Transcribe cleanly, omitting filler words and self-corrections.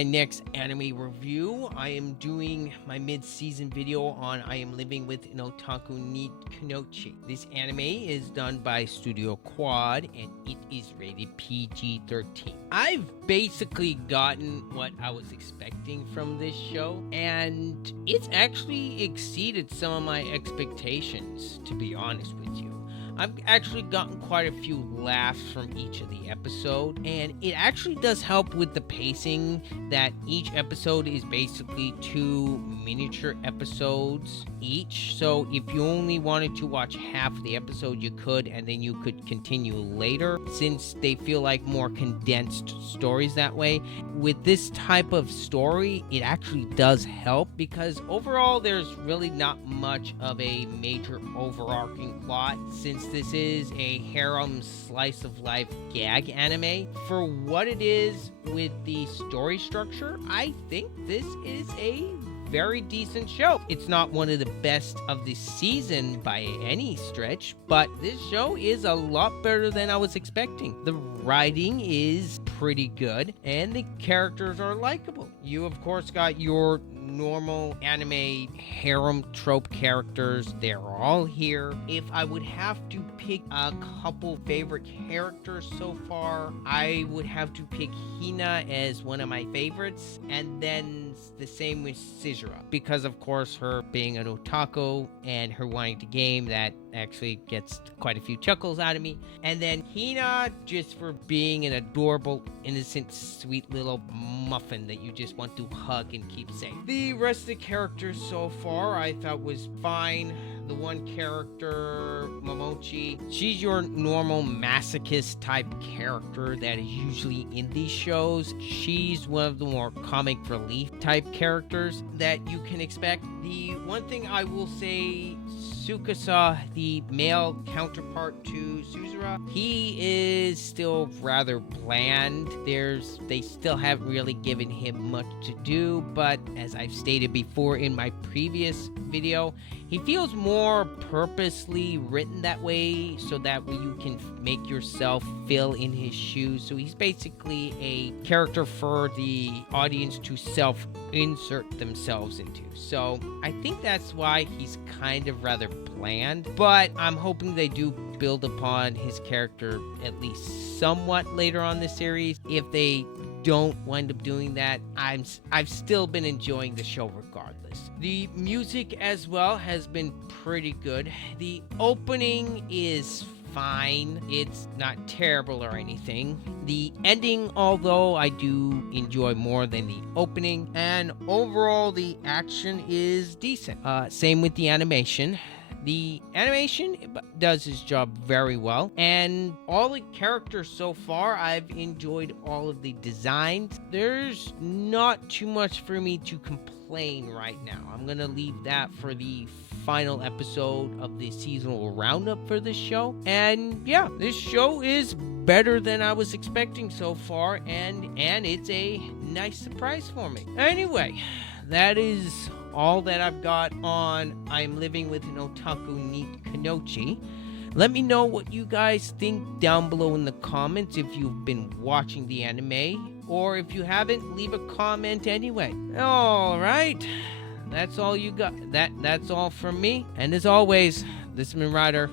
my next anime review. I am doing my mid-season video on I Am Living with an Otaku Neet Kunoichi. This anime is done by Studio Quad and it is rated PG-13. I've basically gotten what I was expecting from this show, and it's actually exceeded some of my expectations, to be honest with you. I've actually gotten quite a few laughs from each of the episode, and it actually does help with the pacing that each episode is basically 2 miniature episodes each. So if you only wanted to watch half of the episode, you could, and then you could continue later, since they feel like more condensed stories that way. With this type of story, it actually does help because overall there's really not much of a major overarching plot, since this is a harem slice of life gag anime. For what it is with the story structure, I think this is a very decent show. It's not one of the best of the season by any stretch, but this show is a lot better than I was expecting. The writing is pretty good and the characters are likable. You of course got your normal anime harem trope characters. They're all here. If I would have to pick a couple favorite characters so far, I would have to pick Hina as one of my favorites, and then the same with Sizura, because of course her being an otaku and her wanting to game, that actually gets quite a few chuckles out of me. And then Hina just for being an adorable, innocent, sweet little muffin that you just want to hug and keep safe. The rest of the characters so far I thought was fine. The one character, Momochi, she's your normal masochist type character that is usually in these shows. She's one of the more comic relief type characters that you can expect. The one thing I will say, Tsukasa, the male counterpart to Suzura, he is still rather bland. They still haven't really given him much to do, but as I've stated before in my previous video, he feels more purposely written that way so that way you can make yourself fill in his shoes. So he's basically a character for the audience to self-insert themselves into. So I think that's why he's kind of rather bland, but I'm hoping they do build upon his character at least somewhat later on the series. If they don't wind up doing that, I've still been enjoying the show regardless. The music as well has been pretty good. The opening is fine. It's not terrible or anything. The ending, although I do enjoy more than the opening, and overall the action is decent. Same with the animation. The animation does its job very well, and all the characters so far, I've enjoyed all of the designs. There's not too much for me to complain right now. I'm gonna leave that for the final episode of the seasonal roundup for this show. And yeah, this show is better than I was expecting so far, and it's a nice surprise for me. Anyway, that is all that I've got on I'm Living with an Otaku Neet Kunoichi. Let me know what you guys think down below in the comments if you've been watching the anime, or if you haven't, leave a comment anyway. Alright, that's all you got. That's all from me, and as always, this has been Ryder.